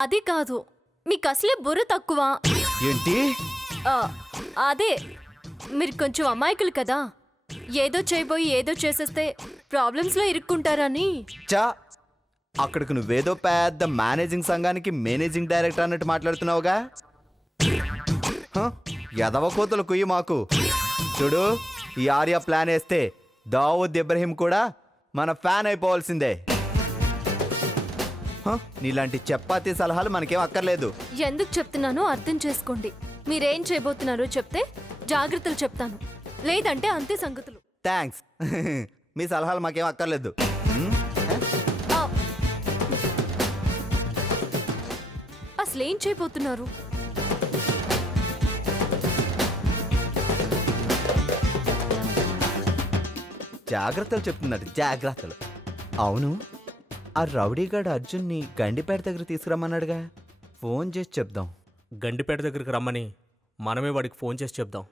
అది కాదు, మీకు అసలే బుర్ర తక్కువ. ఏంటి? ఆ, అదే మీరు కొంచెం అమాయకులు కదా, ఏదో చేయబోయి ఏదో చేసేస్తే ప్రాబ్లమ్స్లో ఇరుక్కుంటారని. చా, అక్కడికి నువ్వేదో పెద్ద మేనేజింగ్ సంఘానికి మేనేజింగ్ డైరెక్టర్ అన్నట్టు మాట్లాడుతున్నావుగా. ఎదవ కోతలు కుయ్యి మాకు. చూడు, ఈ ఆర్య ప్లాన్ వేస్తే దావూద్ ఇబ్రహీం కూడా మన ఫ్యాన్ అయిపోవాల్సిందే. నీలాంటి చపాతీ సలహాలు మనకేం అక్కర్లేదు. ఎందుకు చెప్తున్నానో అర్థం చేసుకోండి. మీరేం చేయబోతున్నారో చెప్తే జాగ్రత్తలు చెప్తాను, లేదంటే అంతే సంగతులు. థ్యాంక్స్. మీ సలహాలు మాకేం అక్కర్లేదు. ఆ, అసలేం చేయబోతున్నారు? జాగ్రత్తలు చెప్తున్నది, జాగ్రత్తలు. అవును, ఆ రౌడీగాడు అర్జున్ని గండిపేట దగ్గర తీసుకురమ్మన్నాడుగా, ఫోన్ చేసి చెప్దాం. గండిపేట దగ్గరికి రమ్మని మనమే వాడికి ఫోన్ చేసి చెప్దాం.